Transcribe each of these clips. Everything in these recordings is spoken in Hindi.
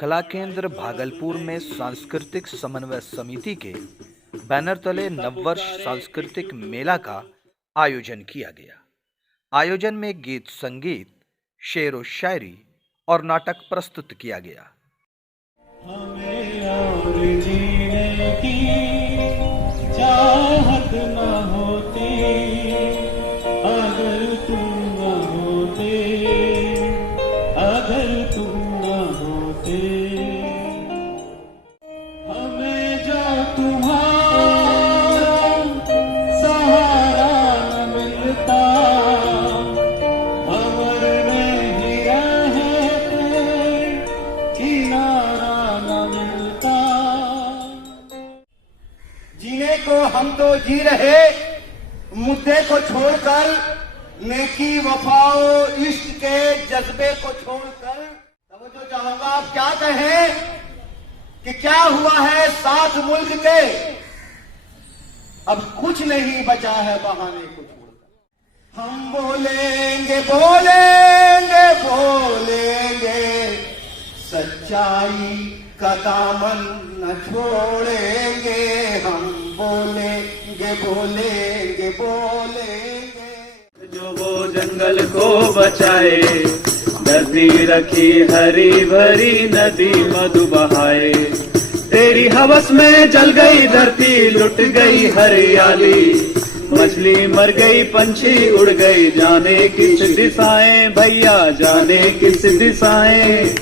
कला केंद्र भागलपुर में सांस्कृतिक समन्वय समिति के बैनर तले नववर्ष सांस्कृतिक मेला का आयोजन किया गया। आयोजन में गीत संगीत, शेर व शायरी और नाटक प्रस्तुत किया गया। हमें और जीने की चाहत न होती अगर तुम न होते, अगर तुम न होते। हमें जो तुम्हारा सहारा न मिलता, भंवर में ही रहते किनारा न मिलता। जीने को हम तो जी रहे, मुद्दे को छोड़कर, नेकी वफाओ इश्क के जज्बे को छोड़कर। तब जो चाहूंगा आप क्या कहें कि क्या हुआ है सात मुल्क के, अब कुछ नहीं बचा है बहाने को छोड़कर। हम बोलेंगे बोलेंगे बोलेंगे, सच्चाई का दामन न छोड़ेंगे। हम बोलेंगे बोलेंगे बोलेंगे। जो वो जंगल को बचाए, धरती रखी हरी भरी, नदी मधु बहाए। तेरी हवस में जल गई धरती, लुट गई हरियाली। मछली मर गई, पंछी उड़ गई, जाने किस दिशाएं भैया, जाने किस दिशाएं।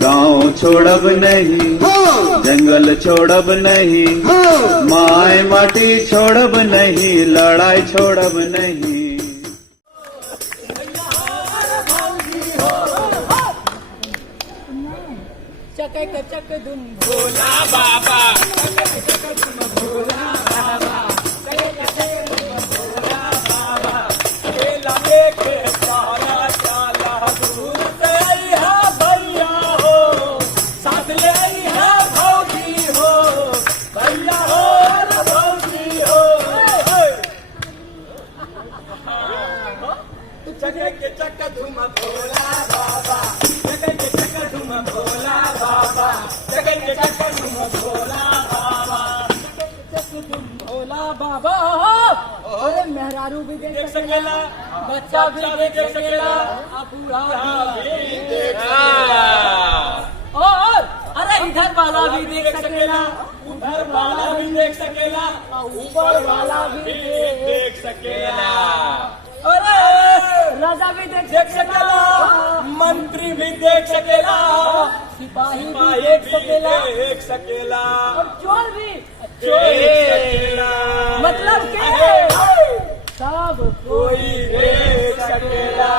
गाँव छोड़ब नहीं, जंगल छोड़ब नहीं, माए माटी छोड़ब नहीं, लड़ाई छोड़ब नहीं। चक चक दुम भोला बाबा, चक दुम भोला बाबा, भोला बाबा। खेला लेके पारा चाला दूर से आइहा भैया हो, साथ ले आइहा भौजी हो, भैया हो रे भौजी हो। चक दुम भोला बाबा, चक दुम भोला बाबा, चक दुम भोला बाबा, चक दुम भोला बाबा। अरे मेहरारू भी देख सकेला, बच्चा भी देख सकेला, बूढ़ा भी देख सकेला, और अरे इधर वाला भी देख सकेला, उधर वाला भी देख सकेला, ऊपर वाला भी देख सकेला। अरे राजा भी देख सकेला, मंत्री भी देख सकेला, सिपाही भी देख सकेला, और चोर भी देख सकेला। मतलब के सब कोई देख सकेला।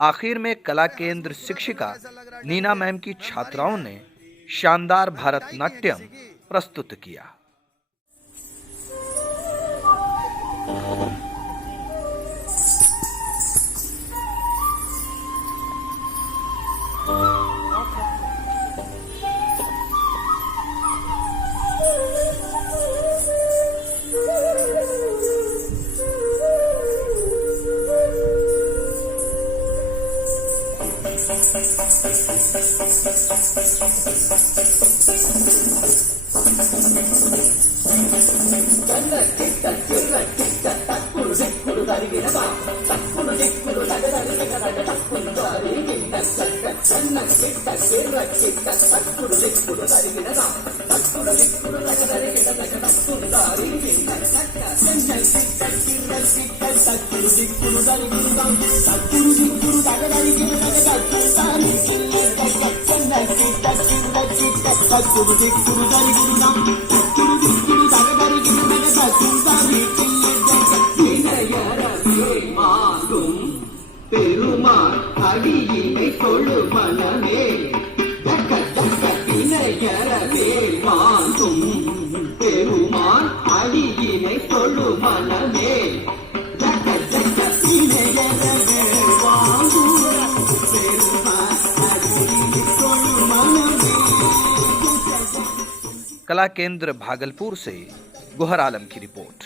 आखिर में कला केंद्र शिक्षिका नीना मैम की छात्राओं ने शानदार भरतनाट्यम प्रस्तुत किया। पेरुमाल அடியினை தொழு மனமே தக்க தக்க இணையரவே வாங்கும் பெருமான் அடியினை தொழு மனமே தக்க தக்க இணையரவே வாங்கும் பெருமான் அடியினை தொழு மனமே। कला केंद्र भागलपुर से गोहर आलम की रिपोर्ट।